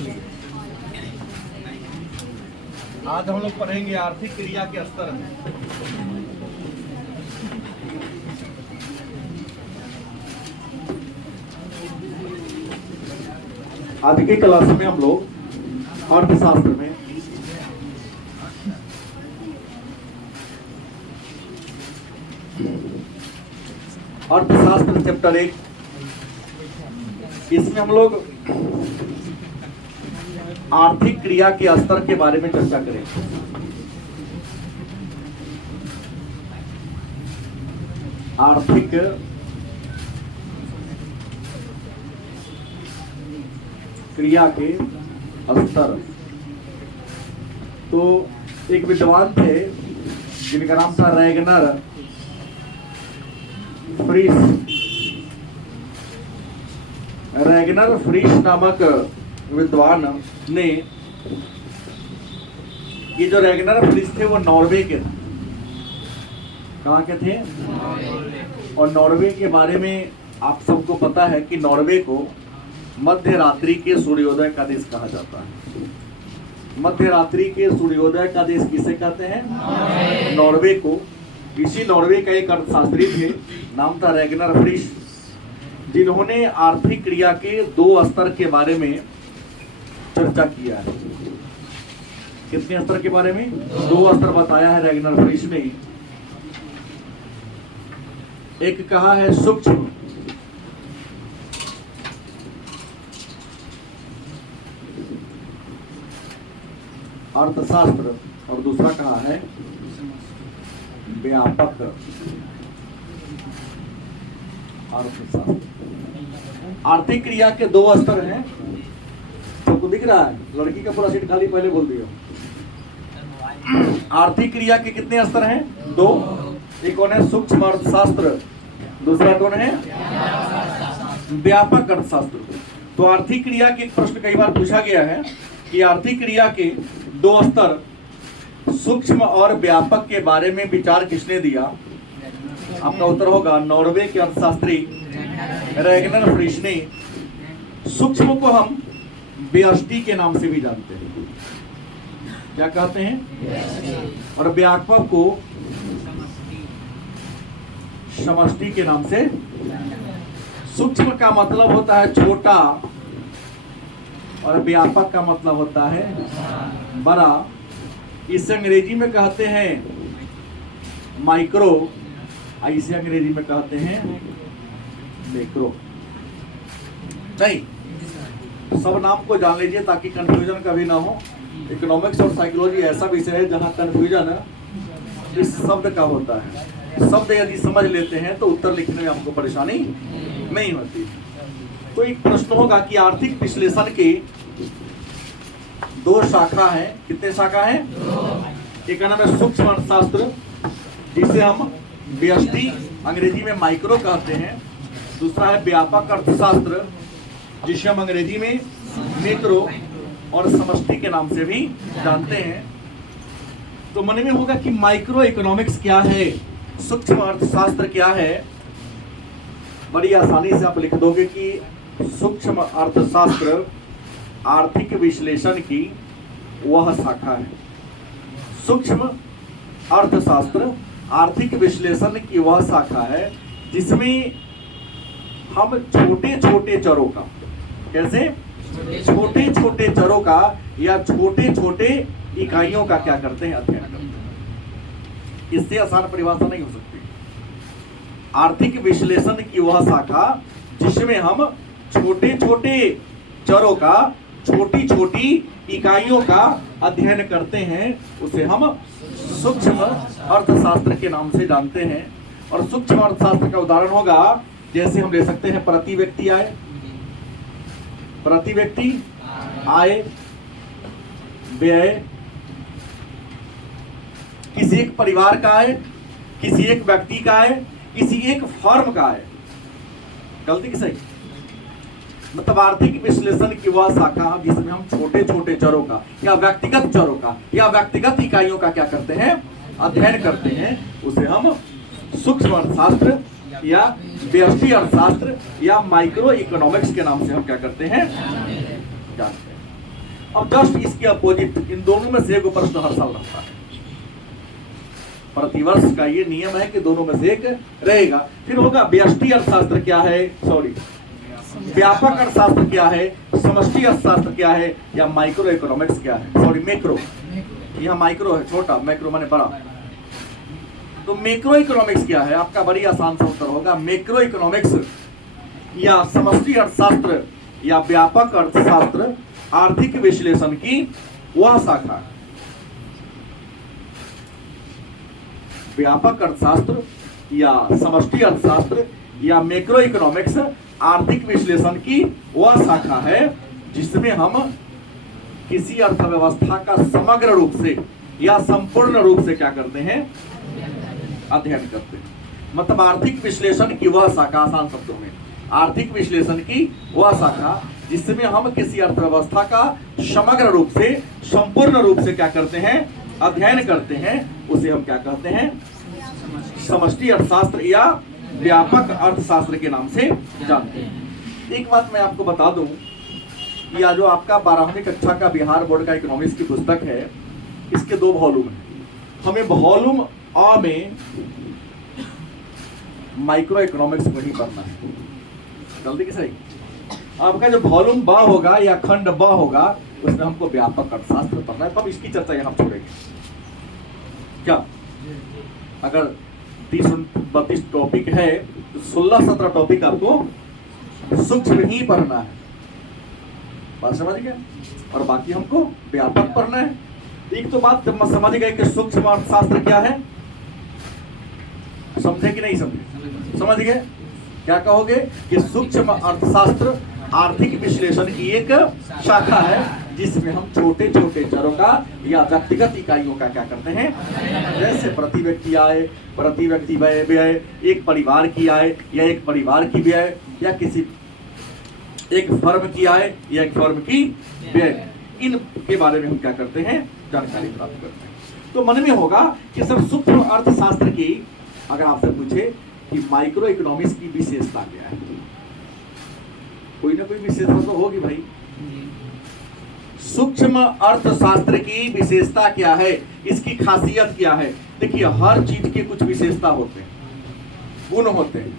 चलिए आज हम लोग पढ़ेंगे आर्थिक क्रिया के स्तर में। आज की क्लास में हम लोग अर्थशास्त्र में अर्थशास्त्र चैप्टर 1, इसमें हम लोग आर्थिक क्रिया के स्तर के बारे में चर्चा करेंगे। आर्थिक क्रिया के स्तर। तो एक विद्वान थे जिनका नाम था रैगनर फ्रीश नामक विद्वान ने, ये जो रैगनर फ्रीश थे वो नॉर्वे के थे। कहाँ के थे? और नॉर्वे के बारे में आप सबको पता है कि नॉर्वे को मध्य रात्रि के सूर्योदय का देश कहा जाता है। मध्य रात्रि के सूर्योदय का देश किसे कहते हैं? नॉर्वे को। इसी नॉर्वे का एक अर्थशास्त्री थे, नाम था रैगनर फ्रीश, जिन्होंने आर्थिक क्रिया के 2 स्तर के बारे में चर्चा किया है। कितने स्तर के बारे में? 2 स्तर बताया है रैगनर फ्रीश ने। एक कहा है सूक्ष्म अर्थशास्त्र और दूसरा कहा है व्यापक अर्थशास्त्र। आर्थिक क्रिया के 2 स्तर हैं। सबको दिख रहा है? लड़की का पूरा सीट खाली, पहले बोल दिया। आर्थिक क्रिया के कितने स्तर हैं? 2। एक कौन है? सूक्ष्म अर्थशास्त्र, दूसरा कौन है? व्यापक अर्थशास्त्र। तो आर्थिक क्रिया के प्रश्न कई बार पूछा गया है कि आर्थिक क्रिया के 2 स्तर सूक्ष्म और व्यापक के बारे में विचार किसने दिया? आपका उत्तर होगा नॉर्वे के अर्थशास्त्री रैगनर फ्रीश ने। सूक्ष्म को हम व्यष्टि के नाम से भी जानते हैं। क्या कहते हैं? और व्यापक को समष्टि के नाम से। सूक्ष्म का मतलब होता है छोटा और व्यापक का मतलब होता है बड़ा। इसे अंग्रेजी में कहते हैं माइक्रो, इसे अंग्रेजी में कहते हैं मैक्रो। नहीं, सब नाम को जान लीजिए ताकि कंफ्यूजन कभी ना हो। इकोनॉमिक्स और साइकोलॉजी ऐसा विषय है जहां कंफ्यूजन इस शब्द का होता है। शब्द यदि समझ लेते हैं तो उत्तर लिखने में हमको परेशानी नहीं होती। तो एक प्रश्न होगा कि आर्थिक विश्लेषण के 2 शाखा है। कितने शाखा है? एक नाम है सूक्ष्म अर्थशास्त्र, जिसे हम व्यष्टि अंग्रेजी में माइक्रो कहते हैं। दूसरा है व्यापक अर्थशास्त्र, जिसे हम अंग्रेजी में मैक्रो और समष्टि के नाम से भी जानते हैं। तो मन में होगा कि माइक्रो इकोनॉमिक्स क्या है, सूक्ष्म अर्थशास्त्र क्या है। बड़ी आसानी से आप लिख दोगे कि सूक्ष्म अर्थशास्त्र आर्थिक विश्लेषण की वह शाखा है। सूक्ष्म अर्थशास्त्र आर्थिक विश्लेषण की वह शाखा है जिसमें हम छोटे छोटे चरों का, कैसे छोटे छोटे चरों का या छोटे छोटे इकाइयों का क्या करते हैं? अध्ययन करते हैं। इससे आसान परिभाषा नहीं हो सकती। आर्थिक विश्लेषण की वह शाखा जिसमें हम छोटे छोटे चरों का, छोटी छोटी इकाइयों का अध्ययन करते हैं, उसे हम सूक्ष्म अर्थशास्त्र के नाम से जानते हैं। और सूक्ष्म अर्थशास्त्र का उदाहरण होगा, जैसे हम ले सकते हैं प्रति व्यक्ति आय, प्रति व्यक्ति आय, व्यय, किसी एक परिवार का आय, किसी एक व्यक्ति का आय, किसी एक फर्म का आय। गलती की सही? मतलब आर्थिक विश्लेषण की वह शाखा जिसमें हम छोटे छोटे चरों का या व्यक्तिगत चरों का या व्यक्तिगत इकाइयों का क्या करते हैं? अध्ययन करते हैं, उसे हम सूक्ष्म अर्थशास्त्र या व्यष्टि अर्थशास्त्र या माइक्रो इकोनॉमिक्स के नाम से हम क्या करते हैं? जानते हैं। अब जस्ट इसके अपोजिट इन दोनों में से एक प्रश्न हर साल रहता है। प्रतिवर्ष का ये नियम है कि दोनों में से एक रहेगा। फिर होगा व्यष्टि अर्थशास्त्र क्या है, सॉरी व्यापक अर्थशास्त्र क्या है, समष्टि अर्थशास्त्र क्या है, या माइक्रो इकोनॉमिक्स क्या है, सॉरी मैक्रो। यहाँ माइक्रो है छोटा, मैक्रो माने बड़ा। तो मैक्रो इकोनॉमिक्स क्या है, आपका बड़ी आसान सा उत्तर होगा मैक्रो इकोनॉमिक्स या समष्टि अर्थशास्त्र या व्यापक अर्थशास्त्र आर्थिक विश्लेषण की वह शाखा। व्यापक अर्थशास्त्र या समष्टि अर्थशास्त्र या मैक्रो इकोनॉमिक्स आर्थिक विश्लेषण की वह शाखा है जिसमें हम किसी अर्थव्यवस्था का समग्र रूप से या संपूर्ण रूप से क्या करते हैं, अध्ययन करते हैं। मतलब आर्थिक विश्लेषण की वह शाखा, आसान शब्दों में आर्थिक विश्लेषण की वह शाखा जिसमें हम किसी अर्थव्यवस्था का समग्र रूप से संपूर्ण रूप से क्या करते हैं, अध्ययन करते हैं, उसे हम क्या कहते हैं, समष्टि अर्थशास्त्र या व्यापक अर्थशास्त्र के नाम से जानते हैं। एक बात मैं आपको बता दूं, या जो आपका 12वीं कक्षा का बिहार बोर्ड का इकोनॉमिक्स की पुस्तक है, इसके 2 वॉल्यूम हैं। हमें वॉल्यूम अ में माइक्रो इकोनॉमिक्स नहीं पढ़ना है, जल्दी की सही। आपका जो वॉल्यूम ब होगा या खंड ब होगा उसमें हमको व्यापक अर्थशास्त्र पढ़ना है। तब इसकी चर्चा यहाँ छोड़ेंगे क्या। अगर 30-32 टॉपिक है तो 16-17 टॉपिक आपको सूक्ष्म ही पढ़ना है, बात समझ गए, और बाकी हमको व्यापक पढ़ना है। एक तो बात समझ गए कि सूक्ष्म अर्थशास्त्र क्या है, समझे कि नहीं समझे, समझ गए। क्या कहोगे कि सूक्ष्म अर्थशास्त्र आर्थिक विश्लेषण की एक शाखा है जिसमें हम छोटे छोटे चरों का या व्यक्तिगत इकाइयों का क्या करते हैं, जैसे प्रति व्यक्ति आय, प्रति व्यक्ति व्यय, एक परिवार की आय या एक परिवार की व्यय, या किसी एक फर्म की आय या एक फर्म की व्यय, इन के बारे में हम क्या करते हैं, जानकारी प्राप्त करते हैं। तो मन में होगा कि सर सूक्ष्म अर्थशास्त्र की अगर आपसे पूछे कि माइक्रो इकोनॉमिक्स की विशेषता क्या है, कोई ना कोई विशेषता तो होगी भाई। सूक्ष्म अर्थशास्त्र की विशेषता क्या है, इसकी खासियत क्या है। देखिए हर चीज के कुछ विशेषता होते हैं, गुण होते हैं,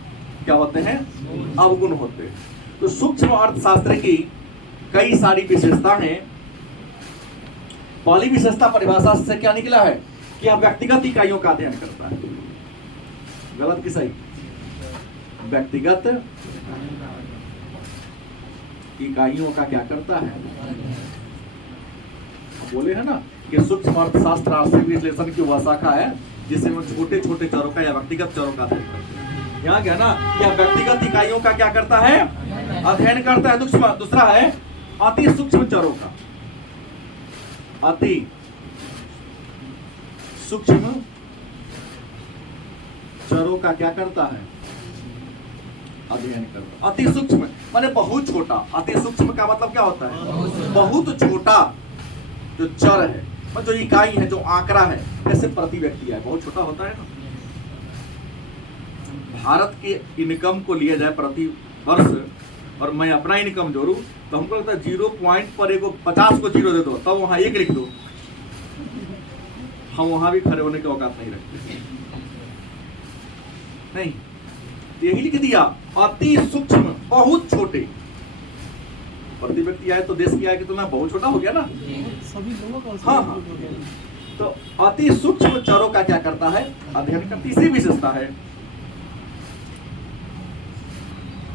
क्या होते हैं, अवगुण होते हैं। तो सूक्ष्म अर्थशास्त्र की कई सारी विशेषता हैं। पहली विशेषता परिभाषा से क्या निकला है कि यह व्यक्तिगत इकाइयों का अध्ययन करता है। गलत कि सही, व्यक्तिगत इकाइयों का क्या करता है, बोले है ना कि सूक्ष्म अर्थशास्त्र आर्थिक विश्लेषण की वह शाखा है जिसमें हम छोटे छोटे चरों का या व्यक्तिगत चरों का अध्ययन करते हैं। यहाँ क्या ना, यह व्यक्तिगत इकाइयों का क्या करता है, अध्ययन करता है। दूसरा है अति सूक्ष्म चरों का, अति सूक्ष्म चरों का क्या करता है, अध्ययन करता। अति सूक्ष्म माने बहुत छोटा, अति सूक्ष्म का मतलब क्या होता है, बहुत छोटा जो चर है, मतलब जो इकाई है, जो आंकड़ा है, जैसे प्रति व्यक्ति है, बहुत छोटा होता है ना। भारत के इनकम को लिया जाए प्रति वर्ष और मैं अपना इनकम जोड़ू तो हमको लगता है 0 पॉइंट पर एक 50 को 0 दे दो, तब वहां 1 लिख दो, हम वहां भी खड़े होने की औकात नहीं रखते, नहीं, यही लिख दिया अति सूक्ष्म, बहुत छोटे। प्रति व्यक्ति आए तो देश की आय की तुलना बहुत छोटा हो गया ना, सभी लोगों का। हाँ। तो अति सूक्ष्म चरों का क्या करता है, अध्ययन करती। तीसरी विशेषता है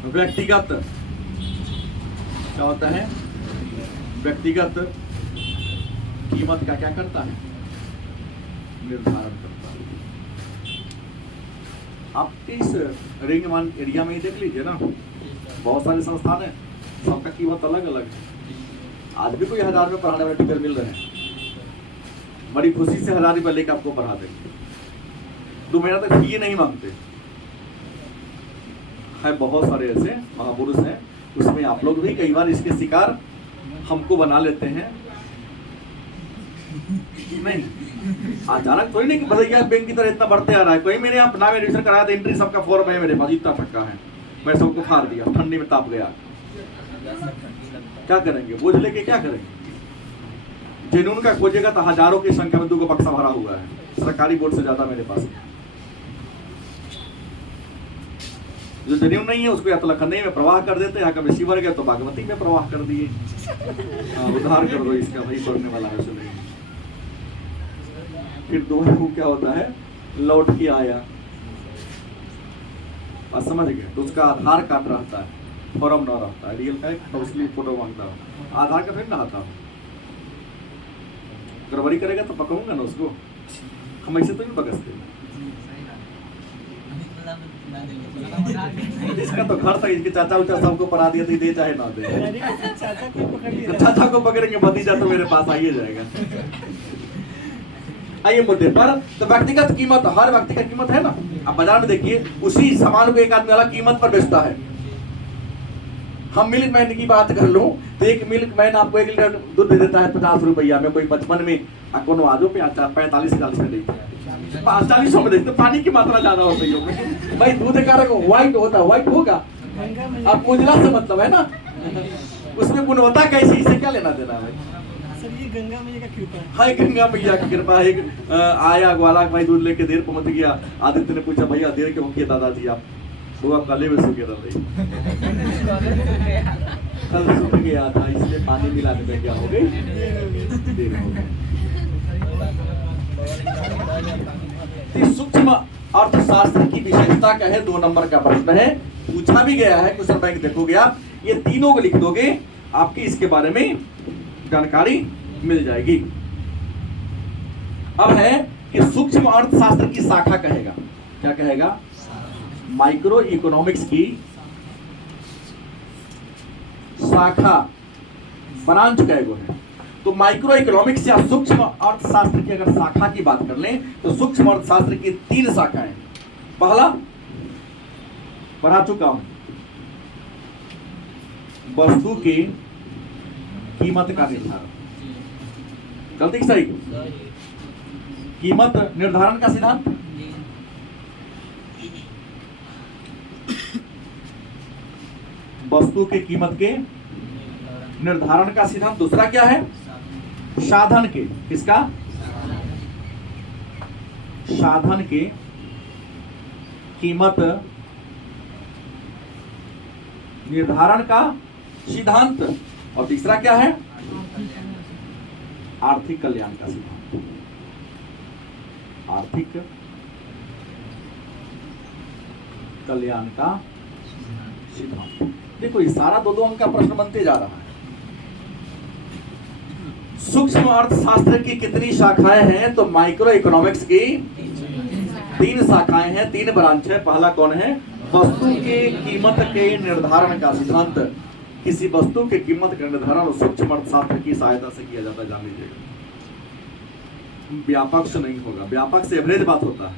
व्यक्तिगत, क्या होता है, व्यक्तिगत कीमत का क्या करता है, निर्धारण करता है। आप इस रिंग वन एरिया में ही देख लीजिए ना, बहुत सारे संस्थान है, सबका कीमत अलग अलग है। आज भी कोई 1000 में पढ़ाने वाले टीचर मिल रहे हैं, बड़ी खुशी से 1000 रुपये लेकर आपको पढ़ा देंगे, 2 महीना तक फी नहीं मांगते है। बहुत सारे ऐसे महापुरुष हैं, उसमें आप लोग भी कई बार इसके शिकार हमको बना लेते हैं। नहीं, अचानक थोड़ी नहीं कि भैया बैंक की तरह इतना बढ़ते आ रहा है। कोई मेरे यहाँ नाम एडमिशन कराया था, एंट्री सबका फॉर्म है मेरे पास, इतना टक्का है, मैं सबको फाड़ दिया, ठंडी में ताप गया। क्या करेंगे, बोझ लेके क्या करेंगे, जेन्युइन का खोजेगा तो हजारों की संख्या में 2 बक्सा भरा हुआ है, सरकारी बोर्ड से ज्यादा मेरे पास। जो जेन्युइन नहीं है उसको या तो लखनऊ में प्रवाह कर देते, या कभी रिसीवर गया तो बागमती में प्रवाह कर दिए। उधार कर दो इसका, भाई पढ़ने वाला है सुनिए। फिर दोबारा वो क्या होता है, लौट के आया, और समझ गए, तो उसका आधार कार्ड रहता है, फॉर्म ना रहता है, रियल का एक उसलिए फोटो मांगता हूँ, आधार कार्ड फिर ना आता हूँ। गड़बड़ी करेगा तो पकड़ूंगा ना उसको, हम ऐसे तो नहीं बकसते। इसका तो घर था, इसके चाचा उचा सबको पढ़ा दिया, दे चाहे ना दे। चाचा को पकड़ेंगे, भतीजा तो मेरे पास आइए जाएगा। आइए मुद्दे पर, तो व्यक्तिगत कीमत, हर व्यक्ति का कीमत है ना। अब बाजार में देखिए, उसी सामान को एक आदमी अलग कीमत पर बेचता है। हम मिल्क मैन की बात कर लो तो एक मिल्क मैन आपको 1 लीटर दूध दे देता है 50 रुपया में, कोई 55 में, कोनो आजो पे 45-40 में देता है, 40 में देते, पानी की मात्रा ज्यादा होती है भाई। दूध का रंग व्हाइट होता है, व्हाइट होगा, अब उजला से मतलब है ना, उसमें गुणवत्ता कैसी, इससे क्या लेना देना है सर। ये गंगा मैया का कृपा है। हाय गंगा मैया की कृपा। एक आया ग्वाला भाई दूध लेके देर पहुंच गया, आदित्य ने पूछा भैया देर क्यों किया दादाजी आप? हुआ कल में सूख गया था भाई, कल सूख गया था, इसलिए पानी मिलाने में क्या हो गई, देर हो गई। सूक्ष्म अर्थशास्त्र की विशेषता क्या है, 2 नंबर का प्रश्न है, पूछा भी गया है क्वेश्चन बैंक। देखोगे आप, ये तीनों को लिख दोगे, आपकी इसके बारे में जानकारी मिल जाएगी। अब है कि सूक्ष्म अर्थशास्त्र की शाखा कहेगा, क्या कहेगा, माइक्रो इकोनॉमिक्स की शाखा, ब्रांच कहेगो है। तो माइक्रो इकोनॉमिक्स या सूक्ष्म अर्थशास्त्र की अगर शाखा की बात कर लें तो सूक्ष्म अर्थशास्त्र की 3 शाखाएं। पहला पढ़ा चुका हूं, वस्तु की कीमत का निर्धारण, गलती सही, कीमत निर्धारण का सिद्धांत, वस्तु की कीमत के निर्धारण का सिद्धांत। दूसरा क्या है, साधन के, किसका, साधन के कीमत निर्धारण का सिद्धांत। और तीसरा क्या है, आर्थिक कल्याण का सिद्धांत, आर्थिक कल्याण का सिद्धांत। देखो ये सारा 2-2 अंक का प्रश्न बनते जा रहा है। सूक्ष्म अर्थशास्त्र की कितनी शाखाएं हैं, तो माइक्रो इकोनॉमिक्स की 3 शाखाएं हैं, 3 ब्रांच है। पहला कौन है, वस्तु के कीमत के निर्धारण का सिद्धांत। किसी वस्तु के कीमत का निर्धारण सूक्ष्म अर्थशास्त्र की सहायता से किया जाता है, जान लीजिएगा। व्यापक से नहीं होगा, व्यापक से एवरेज बात होता है।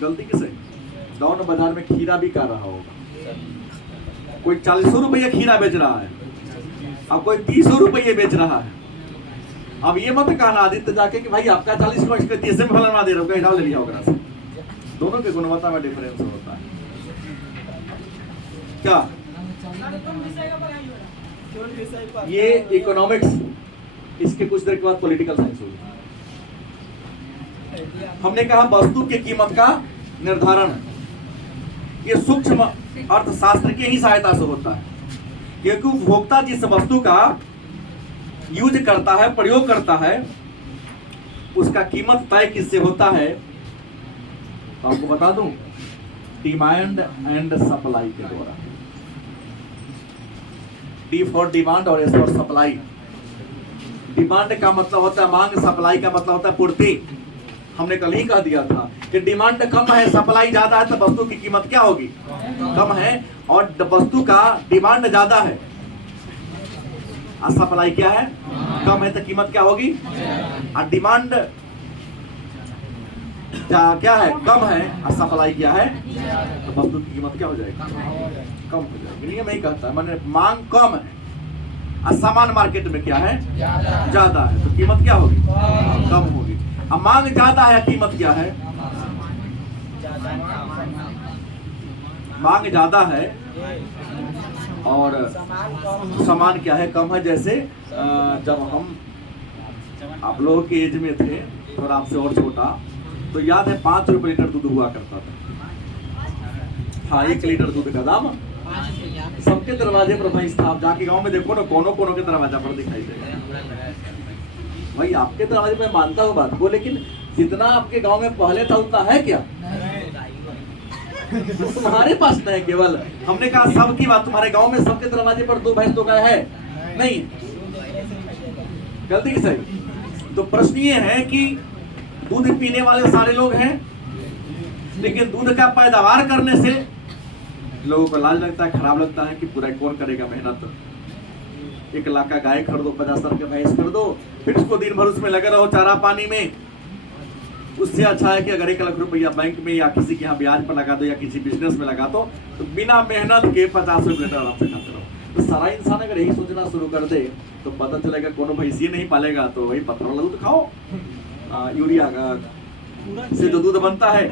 गलती किसे, डाउन बाजार में खीरा भी कर रहा होगा, कोई 40 रुपये खीरा बेच रहा है, अब कोई 30 रुपये बेच रहा है। अब ये मत कहना आदित्य जाके कि भाई आपका 40 रुपये, इसके 30 में फलना दे रहा हूँ, हिसाब ले लिया होगा से। दोनों के गुणवत्ता में डिफरेंस होता है क्या। ये इकोनॉमिक्स, इसके कुछ देर के बाद पॉलिटिकल साइंस होगी। हमने कहा वस्तु की कीमत का निर्धारण, ये सूक्ष्म अर्थशास्त्र की ही सहायता से होता है, क्योंकि उपभोक्ता जिस वस्तु का यूज करता है, प्रयोग करता है, उसका कीमत तय किससे होता है, तो आपको बता दूं, डिमांड एंड सप्लाई के द्वारा। डी फॉर डिमांड और एस फॉर सप्लाई। डिमांड का मतलब होता है मांग, सप्लाई का मतलब होता है पूर्ति। हमने कल ही कह दिया था कि डिमांड कम है, सप्लाई ज्यादा है, तो वस्तु की कीमत क्या होगी, कम है। और वस्तु का डिमांड ज्यादा है और सप्लाई क्या है, कम है, तो कीमत क्या होगी। और डिमांड क्या है, कम है, और सप्लाई क्या है, तो वस्तु की कीमत क्या हो जाएगी, कम हो जाएगी। नियम यही कहता है, माने मांग कम है और सामान मार्केट में क्या है, ज्यादा है, तो कीमत क्या होगी, कम होगी। अब मांग ज्यादा है, कीमत क्या है, मांग ज्यादा है और सामान क्या है, कम है। जैसे जब हम आप लोगों के एज में थे, थोड़ा आपसे और छोटा, तो याद है 5 रुपये लीटर दूध हुआ करता था। हाँ, 1 लीटर दूध का दाम सबके दरवाजे पर भैंस था। आप जाके गांव में देखो ना, कोनो कोनो के दरवाजा पर दिखाई देगा। भाई आपके दरवाजे पे मानता हूँ बात को, लेकिन जितना आपके गांव में पहले था उतना है क्या? तुम्हारे पास नहीं, केवल हमने कहा सबकी बात। तुम्हारे गांव में सबके दरवाजे पर 2 भैंस तो गाय है नहीं? गलती की सही? तो प्रश्न ये है कि दूध पीने वाले सारे लोग हैं, लेकिन दूध का पैदावार करने से लोगों को लाज लगता है, खराब लगता है कि पूरा कौन करेगा मेहनत। 1 लाख का गाय खरीदो, 50,000 के भैंस खरीदो, फिर उसको दिन भर उसमें लगे रहो चारा पानी में। उससे अच्छा है कि अगर 1 लाख रुपया बैंक में या किसी के यहाँ ब्याज पर लगा दो या किसी बिजनेस में लगा दो, तो बिना मेहनत के 50 रुपये लीटर आराम से खाते रहो। तो सारा इंसान अगर यही सोचना शुरू कर दे तो पता चलेगा कोनो भैंसी नहीं पालेगा, तो वही पत्थर वाला दूध खाओ। यूरिया का से जो दूध बनता है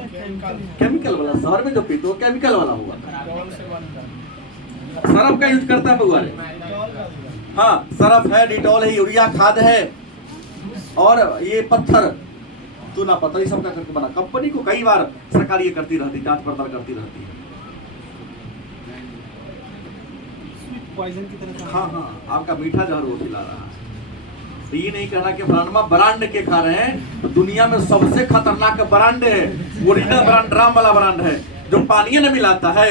केमिकल वाला, शहर में जो पीते हो केमिकल वाला हुआ, सरफ का यूज करता है बउआरे। हाँ, सरफ है, डिटॉल है, यूरिया खाद है, और ये पत्थर तू ना पता ही सबका करके बना। कंपनी को कई बार सरकार ये करती रहती, जांच पड़ताल करती रहती है। पॉइजन की तरह। हाँ हाँ, आपका मीठा जहर वो खिला रहा है। तो ये नहीं कहना कि फलानमा ब्रांड के खा रहे हैं, तो दुनिया में सबसे खतरनाक ब्रांड है, ओरिजिनल ब्रांड, ड्राम वाला ब्रांड है, जो पानी न मिलाता है,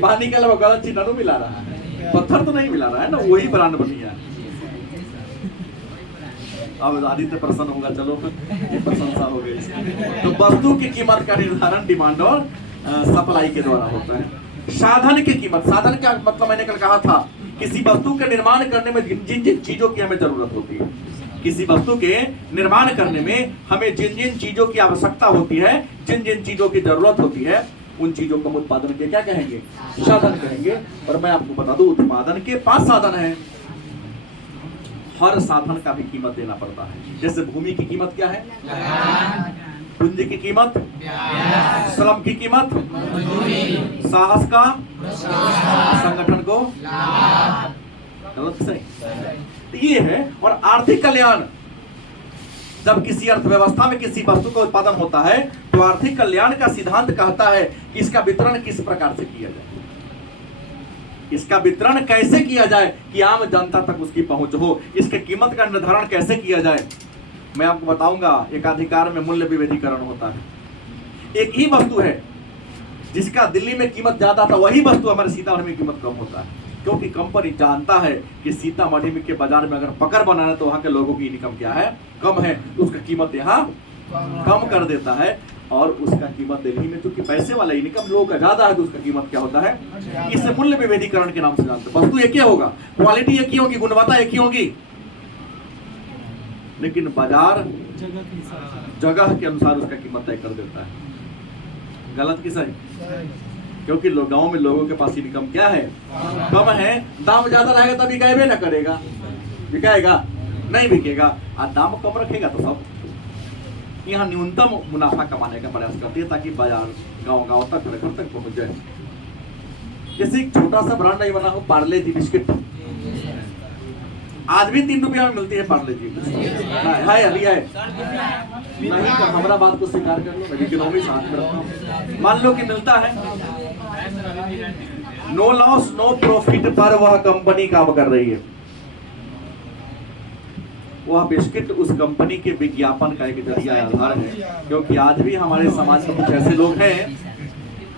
पानी के अलावा गलत चीज नहीं मिला रहा है, पत्थर तो नहीं मिला रहा है ना, वही ब्रांड बनी है। अब आदित्य प्रसन्न होगा, चलो ये प्रशंसा हो गई। तो वस्तु की कीमत का निर्धारण डिमांड और सप्लाई के द्वारा होता है। साधन की कीमत, साधन का मतलब मैंने कल कहा था, किसी वस्तु के निर्माण करने में जिन जिन चीजों की हमें जरूरत होती है, किसी वस्तु के निर्माण करने में हमें जिन जिन चीजों की आवश्यकता होती है, जिन जिन चीजों की जरूरत होती है, उन चीजों को हम उत्पादन के क्या कहेंगे? साधन कहेंगे। और मैं आपको बता दूं, उत्पादन के 5 साधन हैं। हर साधन का भी कीमत देना पड़ता है। जैसे भूमि की कीमत क्या है? पूंजी की कीमत, श्रम की कीमत, साहस का, संगठन को, गलत सही? तो ये है। और आर्थिक कल्याण, जब किसी अर्थव्यवस्था में किसी वस्तु का उत्पादन होता है, तो आर्थिक कल्याण का सिद्धांत कहता है कि इसका वितरण किस प्रकार से किया जाए, इसका वितरण कैसे किया जाए कि आम जनता तक उसकी पहुंच हो, इसके कीमत का निर्धारण कैसे किया जाए। मैं आपको बताऊंगा, एकाधिकार में मूल्य विभेदीकरण होता है। एक ही वस्तु है जिसका दिल्ली में कीमत ज्यादा था, वही वस्तु हमारे सीतामढ़ी में कीमत कम होता है, क्योंकि कंपनी जानता है कि सीतामढ़ी के बाजार में अगर पकड़ बनाना है तो वहाँ के लोगों की इनकम क्या है? कम है, तो उसका कीमत यहाँ कम कर देता है। और उसका कीमत दिल्ली में, क्योंकि पैसे वाला इनकम लोगों का ज्यादा है, तो उसका कीमत क्या होता है? इसे मूल्य विभेदीकरण के नाम से जानते हैं। वस्तु एक ही होगा, क्वालिटी एक ही होगी, गुणवत्ता एक ही होगी, लेकिन बाजार जगह के अनुसार उसका कीमत तय कर देता है। गलत की सही? क्योंकि गांव में लोगों के पास इनकम क्या है? कम है। दाम ज्यादा रहेगा तब बिकाएबे ना करेगा, बिकाएगा नहीं बिकेगा। और दाम कम रखेगा तो सब यहाँ न्यूनतम मुनाफा कमाने का प्रयास करती है, ताकि बाजार गांव तक, घर तक पहुंच जाए। जैसे एक छोटा सा ब्रांड नहीं बना हो, पार्ले जी बिस्किट, आज भी 3 रुपया में मिलती है पार्ले जी। है अभी है नहीं, तो हमारा बात को स्वीकार कर लो, मैं इकोनॉमिक्स हाथ में रखता हूँ। मान लो कि मिलता है, नो लॉस नो प्रॉफिट पर वह कंपनी काम कर रही है। वह बिस्किट उस कंपनी के विज्ञापन का एक जरिया आधार है, क्योंकि आज भी हमारे समाज में कुछ ऐसे लोग हैं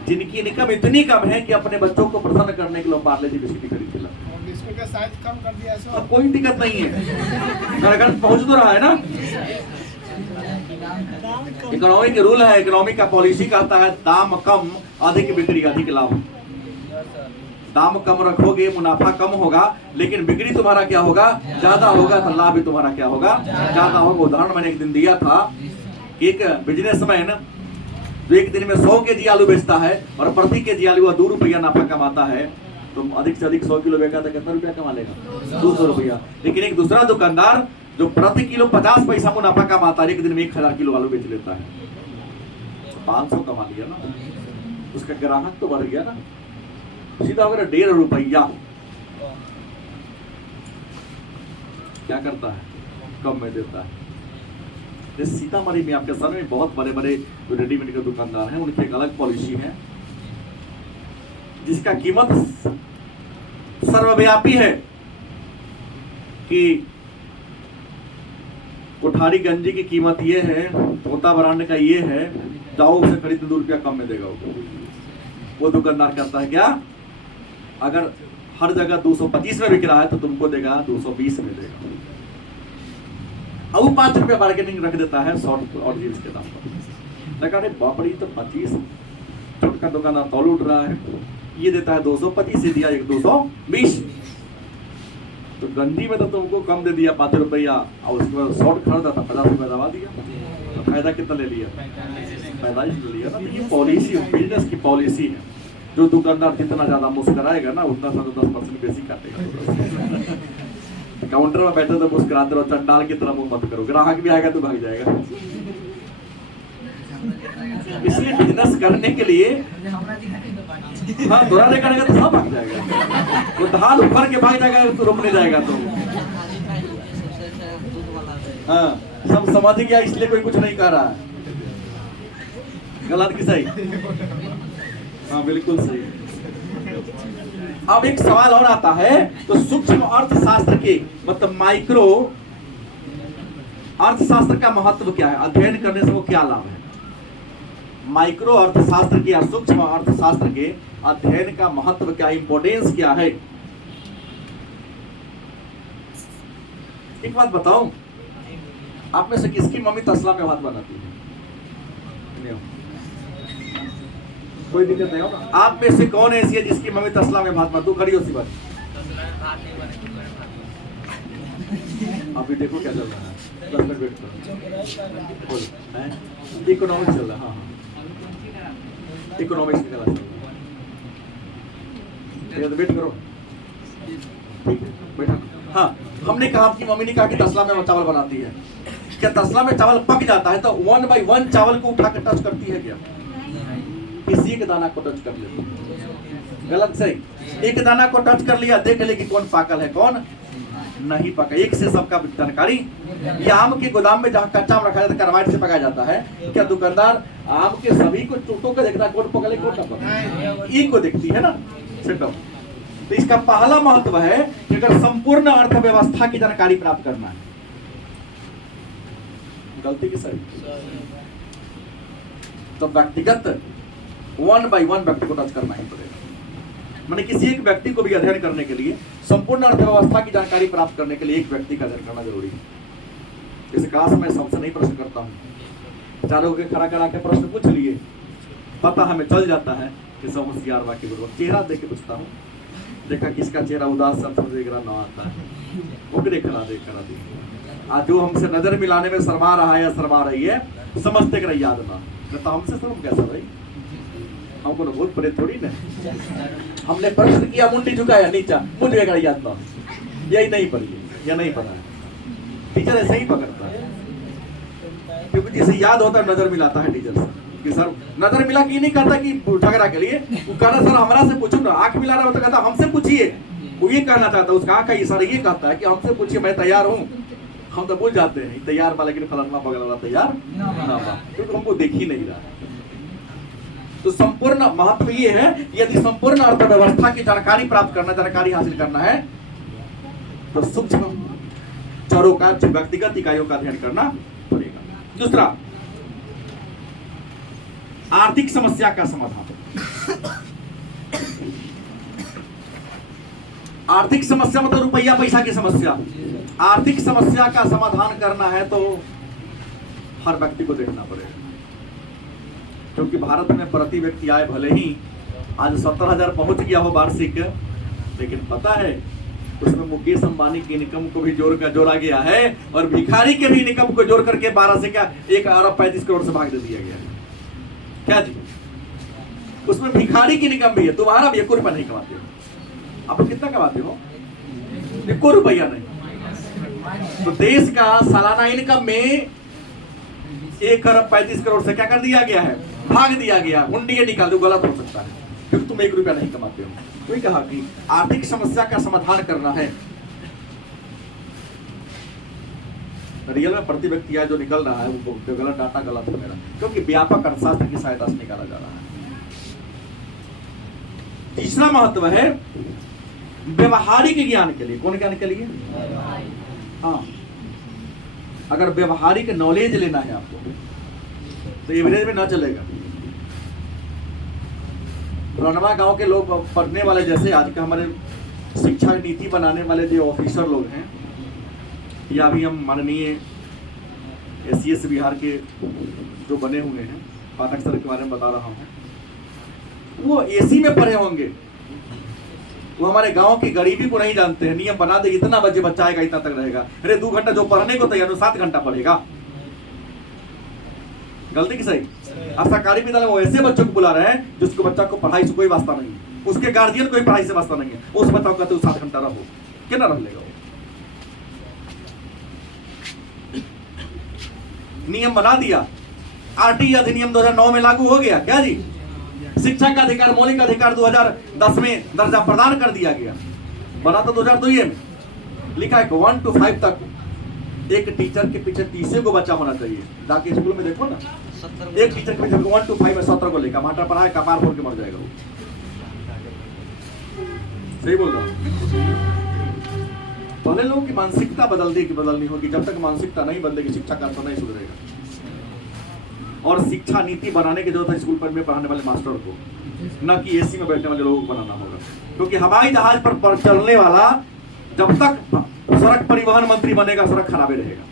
जिनकी इनकम इतनी कम है कि अपने बच्चों को प्रसन्न करने के लिए पार्ले जी बिस्किट खरीदते हैं। बिस्किट का साइज कम कर दिया है, अब कोई दिक्कत नहीं है, घर घर पहुंच तो रहा है ना। इकोनॉमी के रूल है, इकोनॉमी का पॉलिसी कहता है दाम कम, अधिक बिक्री, अधिक लाभ। दाम कम रखोगे, मुनाफा कम होगा, लेकिन बिक्री तुम्हारा क्या होगा? ज्यादा होगा, तो लाभ भी तुम्हारा क्या होगा? ज्यादा होगा। उदाहरण मैंने एक दिन दिया था, एक बिजनेसमैन जो एक दिन में 100 केजी आलू बेचता है और प्रति केजी आलू 2 रुपया नफा कमाता है, तो अधिक से अधिक 100 किलो बेचा तो कितना रुपया कमा लेगा? 200 रुपया। लेकिन एक दूसरा दुकानदार जो प्रति किलो 50 पैसा मुनाफा कमाता है, एक दिन में 1000 किलो आलू बेच लेता है, 500 कमा लिया ना, उसका ग्राहक तो बढ़ गया ना। सीधा अगर 1.5 रुपया क्या करता है? कम में देता है। इस सीतामढ़ी में आपके सामने बहुत बड़े बड़े रेडीमेड के दुकानदार हैं, उनकी एक अलग पॉलिसी है जिसका कीमत सर्वव्यापी है कि कोठारी गंजी की कीमत ये है, तोता ब्रांड का ये है, जाओ उसे खरीद 2 रुपया कम में देगा वो दुकानदार करता है क्या? अगर हर जगह 225 में बिक रहा है तो तुमको देगा 220 में देगा, और वो 5 रुपया बार्गेनिंग रख देता है शॉर्ट और जींस के दाम पर। लगा अरे बाप रे, तो 25 छोटा दुकानदार तौल उठ रहा है, ये देता है 225 से दिया 220, तो गंजी में तो तुमको कम दे दिया 5 रुपया, और उसके बाद शॉर्ट खरीदा था 50 रुपया दबा दिया, तो फायदा कितना ले लिया? 45 ले लिया ना। तो ये पॉलिसी बिजनेस की पॉलिसी है, जो दुकानदार जितना ज्यादा मुस्कुराएगा ना उतना सा 10% बेसी काटेगा। काउंटर में बैठे तो मुस्कुराते रहो, चंडाल की तरह मुंह मत करो, ग्राहक भी आएगा तो भाग जाएगा। इसलिए बिजनेस करने के लिए हाँ दोहराने करेगा तो सब भाग जाएगा, वो धाल ऊपर के भाग जाएगा तो रोकने जाएगा तो हाँ सब समझ गया, इसलिए कोई कुछ नहीं कर रहा है। गलत कि सही? हाँ बिल्कुल सही। अब एक सवाल और आता है, तो सूक्ष्म अर्थशास्त्र के मतलब माइक्रो अर्थशास्त्र का महत्व क्या है? अध्ययन करने से वो क्या लाभ है? माइक्रो अर्थशास्त्र के या सूक्ष्म अर्थशास्त्र के अध्ययन का महत्व क्या, इंपोर्टेंस क्या है? एक बात बताओ, आप में से किसकी मम्मी तसला में भात बनाती है? कोई दिक्कत नहीं होगा। आप में से कौन ऐसी है जिसकी मम्मी तसला में भात बनाती? खड़ी हो सी बात। अभी देखो क्या चल रहा है, 10 मिनट वेट करो। इकोनॉमिक्स चल रहा है। हाँ इकोनॉमिक्स की क्लास चल रहा है, वेट करो। ठीक है बैठा। हाँ हमने कहा, आपकी मम्मी ने कहा कि तसला में चावल बनाती है, क्या तसला में चावल पक जाता है तो 1 by 1 चावल को उठा कर टच करती है क्या? किसी एक दाना को टच कर लेती है। गलत सही? एक दाना को टच कर लिया, देख ले कि कौन पाकल है कौन नहीं पका, एक से सबका जानकारी। ये आम के गोदाम में जहाँ कच्चा आम रखा जाता है कार्बाइड से पकाया जाता है, क्या दुकानदार आम के सभी को टूटो के देखता है कौन पकले कौन ना पकले? एक को देखती है ना सेटअप। तो इसका पहला महत्व है कि अगर संपूर्ण अर्थव्यवस्था की जानकारी प्राप्त करना है। गलती की सही? तो व्यक्तिगत 1 by 1 व्यक्ति को टच करना ही पड़ेगा। माने किसी एक व्यक्ति को भी अध्ययन करने के लिए, संपूर्ण अर्थव्यवस्था की जानकारी प्राप्त करने के लिए एक व्यक्ति का अध्ययन करना जरूरी है। जैसे कहा मैं सबसे नहीं प्रश्न करता हूँ, चारों के खड़ा करा के प्रश्न पूछ लिए, पता हमें चल जाता है कि सब होशियार वाक्य बोलो। चेहरा देख के पूछता हूँ, देखा किसका चेहरा उदास देख रहा ना आता है, वो भी देख करा दी। आज जो हमसे नजर मिलाने में शर्मा रहा है या शर्मा रही है, समझते कर याद ना, तो हमसे शर्म कैसा भाई? हमको तो बहुत बड़े थोड़ी ना। हमने प्रश्न किया, मुंडी झुकाया नीचा, मुझे याद ना, यही नहीं पढ़ी या नहीं पढ़ा है। टीचर ऐसे ही पकड़ता है, क्योंकि जिसे याद होता है नजर मिलाता है टीचर से कि सर नजर मिला कि नहीं कहता कि झगड़ा के लिए, वो कहना सर हमारा से पूछो ना, आंख मिला रहा होता कहता हमसे पूछिए। वो ये कहना चाहता है, उसका आंख का इशारा ये कहता है कि हमसे पूछिए, मैं तैयार हूँ। हम तो भूल जाते हैं तैयार वाला, लेकिन फलाना बगल वाला तैयार ना, क्योंकि हमको देख ही नहीं रहा। तो संपूर्ण महत्व ये है, यदि संपूर्ण अर्थव्यवस्था की जानकारी प्राप्त करना, जानकारी हासिल करना है, तो सूक्ष्म चरों का, व्यक्तिगत इकाइयों का अध्ययन करना पड़ेगा। दूसरा, आर्थिक समस्या का समाधान। आर्थिक समस्या मतलब रुपया पैसा की समस्या। आर्थिक समस्या का समाधान करना है तो हर व्यक्ति को देखना पड़ेगा, क्योंकि भारत में प्रति व्यक्ति आय भले ही आज 70,000 पहुंच गया हो वार्षिक, लेकिन पता है उसमें मुकेश अंबानी की इनकम को भी जोड़ा गया है, और भिखारी के भी इनकम को जोड़ करके 12 से क्या 1 अरब 35 करोड़ से भाग दे दिया गया है। क्या जी? उसमें भिखारी की इनकम भी है, तुम्हारा भी 1 रुपया नहीं कमाते हो। आप लोग कितना कमाते हो? 1 रुपया नहीं। तो देश का सालाना इनकम में 1 अरब 35 करोड़ से क्या कर दिया गया है? भाग दिया गया। हुंडी निकाल दो, गलत हो सकता है क्योंकि तुम 1 रुपया नहीं कमाते हो। कोई कहा कि आर्थिक समस्या का समाधान करना है। रियल में प्रति व्यक्ति जो निकल रहा है वो गलत डाटा गलत है मेरा, क्योंकि व्यापक अर्थशास्त्र की सहायता से निकाला जा रहा है। तीसरा महत्व है व्यवहारिक ज्ञान के लिए। कौन ज्ञान के लिए? हाँ, अगर व्यवहारिक नॉलेज लेना है आपको तो एवरेज में ना चलेगा। रनवा गांव के लोग पढ़ने वाले, जैसे आज के हमारे शिक्षा नीति बनाने वाले जो ऑफिसर लोग हैं, या भी हम माननीय एसीएस बिहार के जो बने हुए हैं, पाठक सर के बारे में बता रहा हूँ, वो एसी में पढ़े होंगे। वो हमारे गांव की गरीबी को नहीं जानते हैं। नियम बना दे इतना बजे बच्चा आएगा इतना तक रहेगा, अरे 2 घंटा जो पढ़ने को तैयार 7 घंटा पढ़ेगा। गलती की सही? अब सरकारी विद्यालय वो ऐसे बच्चों को बुला रहे हैं जिसको बच्चा को पढ़ाई से कोई वास्ता नहीं है, उसके गार्जियन कोई पढ़ाई से वास्ता नहीं है, उस बच्चा को कहते हो 7 घंटा रहो, क्या ना रह लेगा वो। नियम बना दिया, आरटी अधिनियम 2009 में लागू हो गया क्या जी? शिक्षा का अधिकार, मौलिक अधिकार 2010 में दर्जा प्रदान कर दिया गया। बना तो 2002 में, लिखा है 1 to 5 तक एक टीचर के पीछे 30 को बच्चा होना चाहिए। जाके स्कूल में देखो ना, एक टीचर के पीछे 1 to 5 में 17 को लेकर मास्टर पढ़ाए, कपार फोड़ के मर जाएगा वो। सही बोल रहा हूँ? पहले लोगों की मानसिकता बदलनी होगी। जब तक मानसिकता नहीं बदलेगी शिक्षा का अर्थ नहीं सुधरेगा। और शिक्षा नीति बनाने की जरूरत है स्कूल पर में पढ़ाने वाले मास्टर को, न कि एसी में बैठने वाले लोगों को बनाना होगा। क्योंकि हवाई जहाज पर चलने वाला जब तक सड़क परिवहन मंत्री बनेगा सड़क खराबे रहेगा।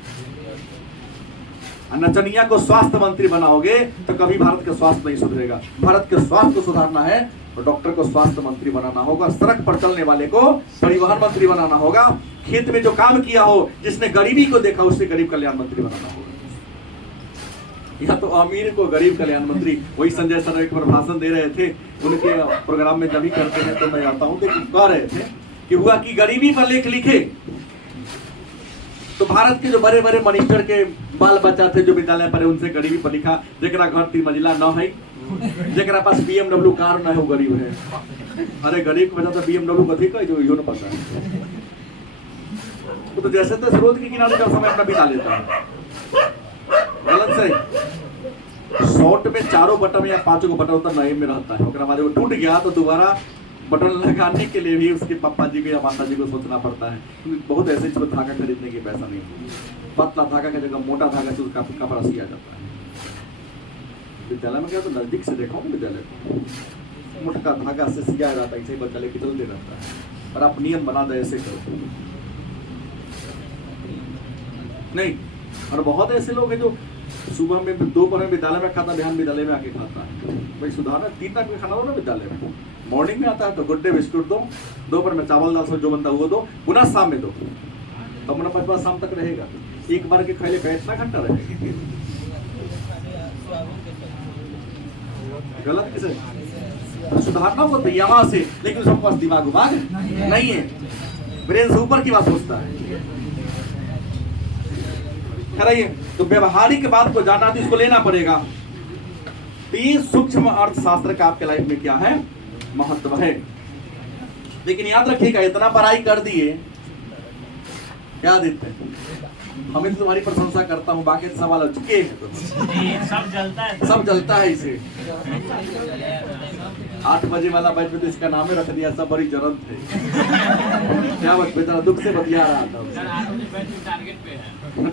नचनिया को स्वास्थ्य मंत्री बनाओगे तो कभी भारत के स्वास्थ्य नहीं सुधरेगा। भारत के स्वास्थ्य को सुधारना है तो डॉक्टर को स्वास्थ्य मंत्री बनाना होगा, सड़क पर चलने वाले को परिवहन मंत्री बनाना होगा, खेत में जो काम किया हो, जिसने गरीबी को देखा उससे गरीब कल्याण मंत्री बनाना होगा। या तो अमीर को गरीब कल्याण मंत्री। वही संजय सर एक बार भाषण दे रहे थे, उनके प्रोग्राम में जब भी करते हैं तो मैं आता हूँ, तो कह रहे थे कि हुआ कि गरीबी पर लेख लिखे तो भारत के जो बड़े बड़े मिनिस्टर के बाल बच्चा थे जो विद्यालय पढ़े, उनसे गरीबी पर लिखा, जेकरा घर 3 मंजिला न है, जेकरा पास BMW कार न है वो गरीब है। अरे गरीब को बचा तो BMW कथी का जो यो न पता है, तो जैसे तो रोड के किनारे का समय अपना बिता लेता है। गलत से शॉर्ट में 4 बटन या 5 बटन होता नए में रहता है, बाद वो टूट गया तो दोबारा बटन लगाने के लिए भी उसके पापा जी को या माता जी को सोचना पड़ता है। बहुत ऐसे इसको धागा खरीदने की पैसा नहीं, पतला धागा की जगह मोटा धागा से उसका कपड़ा सिया जाता है। विद्यालय में क्या तो नजदीक से देखा हूँ विद्यालय को, मोटा धागा से सिया जाता है, इसे बच्चा लेके चलते रहता है। और आप नियम बना दे ऐसे करो नहीं। और बहुत ऐसे लोग हैं जो सुबह में 2 में विद्यालय में खाता, बिहान विद्यालय में आके खाता है। भाई सुधारना 3 टाइम में खाना हो ना विद्यालय में। मॉर्निंग में आता है तो गुड डे बिस्कुट दो, दोपहर में चावल दाल जो बनता है वो दो, पुनः शाम में दो, तो अपना 5 बार शाम तक रहेगा। एक बार के खाइले का इतना घंटा रहेगा। गलत किसे तो सुधारना होता है यहाँ से, लेकिन सबके पास दिमाग नहीं है, ब्रेन से ऊपर की बात सोचता है। तो व्यवहारिक बात को जानना तो इसको लेना पड़ेगा। तो ये सूक्ष्म अर्थशास्त्र का आपके लाइफ में क्या है, महत्व है। लेकिन याद रखिएगा, इतना पढ़ाई कर दिए क्या देते हैं, हमें तो तुम्हारी प्रशंसा करता हूँ, बाकी सवाल हो चुके हैं तो सब जलता है इसे। 8 बजे वाला बैच में तो इसका नाम ही रख दिया, सब बड़ी जरूरत है। क्या बच बेचारा दुख से बतिया रहा था,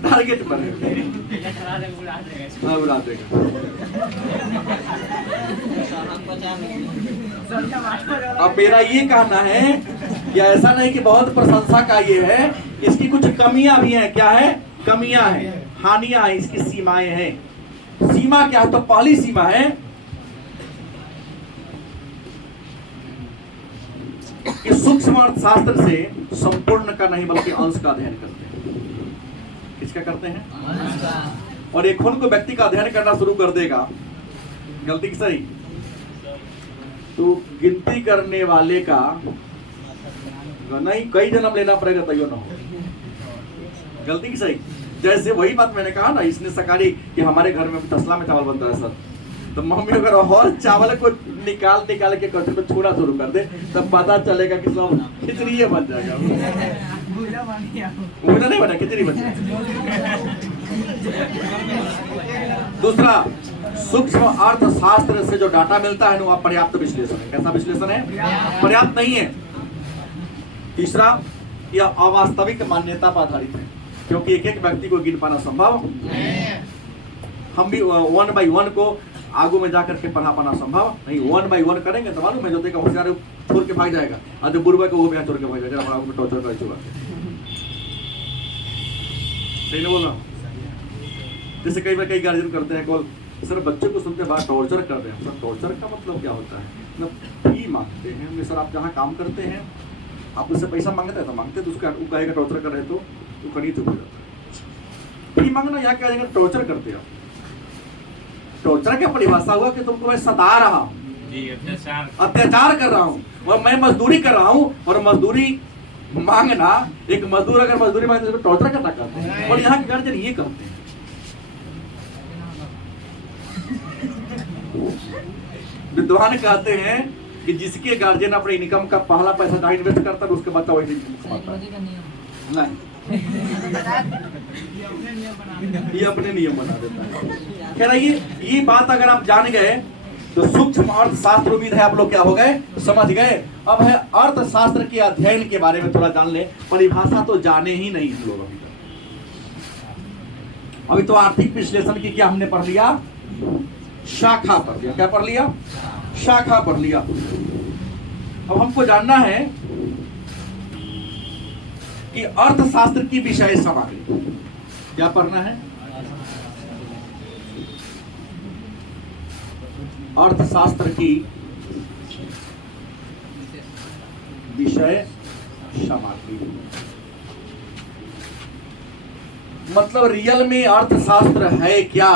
टारगेट पर है, हाँ उड़ा देगा। अब मेरा ये कहना है कि ऐसा नहीं कि बहुत प्रशंसा का ये है, इसकी कुछ कमियां भी हैं। क्या है? कमियां हैं, हानियां हैं, इसकी सीमाएं हैं। सीमा क्या है? तो पहली सीमा है कि सूक्ष्म अर्थशास्त्र से संपूर्ण का नहीं बल्कि अंश का अध्ययन करते हैं। किसका करते हैं? और एक खून को व्यक्ति का अध्ययन करना शुरू कर देगा, गलती की सही, तो गिनती करने वाले का नहीं कई जन्म लेना पड़ेगा तैयो ना हो। गलती की सही। जैसे वही बात मैंने कहा ना, इसने सकारी कि हमारे घर में तसला में चावल बनता है सर, तो मम्मी अगर और चावल को निकाल के कटोरी में छोड़ा शुरू कर दे तब पता चलेगा कि सब खिचड़ी बन जाएगा। भूजा नहीं बना, खिचड़ी बन जाएगा। दूसरा, सूक्ष्म अर्थशास्त्र से जो डाटा मिलता है वह पर्याप्त विश्लेषण है। कैसा विश्लेषण है? पर्याप्त नहीं है। तीसरा, यह अवास्तविक मान्यता पर आधारित है, क्योंकि एक एक व्यक्ति को गिन पाना संभव हम भी 1 by 1 को आगू में जाकर के पढ़ा पाना संभव नहीं। 1 by 1 करेंगे तो मालूम है जो देखा होशियार छोड़ के भाग जाएगा, और जो बुढ़वा को वो भी छोड़ के भाग जाएगा। हमारा आगू में टॉर्चर कर चुका, सही नहीं बोला? जैसे कई बार कई गार्जियन करते हैं कॉल, सर बच्चे को सुनते बाद टॉर्चर कर रहे हैं। सर टॉर्चर का मतलब क्या होता है? मतलब फी मांगते हैं। हमने सर आप जहाँ काम करते हैं आप उससे पैसा मांगते हैं तो मांगते हैं, तो उसका कहेगा टॉर्चर कर रहे तो कहीं चुप हो जाता है। फी मांगना यहाँ क्या जाएगा? टॉर्चर करते हो। टॉर्चर क्या परिभाषा हुआ कि तुमको मैं सता रहा हूँ, अत्याचार कर रहा हूँ, और मैं मजदूरी कर रहा हूँ। और मजदूरी मांगना, एक मजदूर अगर मजदूरी मांगते तो टॉर्चर करना करते हैं। और यहाँ के गार्जियन ये करते हैं। विद्वान कहते हैं कि जिसके गार्जियन अपने इनकम का पहला पैसा जहाँ इन्वेस्ट करता है उसके बच्चा वही नहीं, ये अपने नियम बना देता है। खैर ये बात अगर आप जान गए तो सूक्ष्म अर्थशास्त्र, उम्मीद है आप लोग क्या हो गए, समझ गए। अब है अर्थशास्त्र के अध्ययन के बारे में थोड़ा जान ले। परिभाषा तो जाने ही नहीं हम लोग अभी तो आर्थिक विश्लेषण की क्या हमने पढ़ लिया? शाखा पढ़ लिया। क्या पढ़ लिया? शाखा पढ़ लिया। अब हमको जानना है कि अर्थशास्त्र की विषय सामग्री क्या पढ़ना है? अर्थशास्त्र की विषय सामग्री मतलब रियल में अर्थशास्त्र है क्या?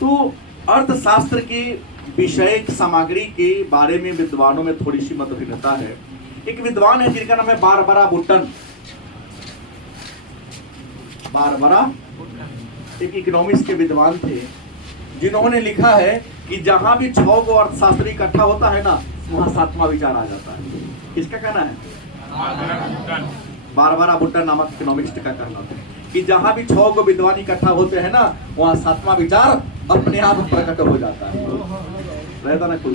तो अर्थशास्त्र की विषय सामग्री के बारे में विद्वानों में थोड़ी सी मतभिन्नता है। एक विद्वान है जिनका नाम है बारबरा बुट्टन। बारबरा एक इकोनॉमिक्स के विद्वान थे, जिन्होंने लिखा है कि जहां भी 6 गो अर्थशास्त्री इकट्ठा होता है ना, वहां 7वां विचार आ जाता है। किसका कहना है? बारबरा बुट्टन नामक इकोनॉमिक्स का कहना है कि जहां भी 6 गो विद्वान इकट्ठा होते हैं ना, वहां 7वां विचार अपने आप प्रकट हो जाता है। रहता ना कोई।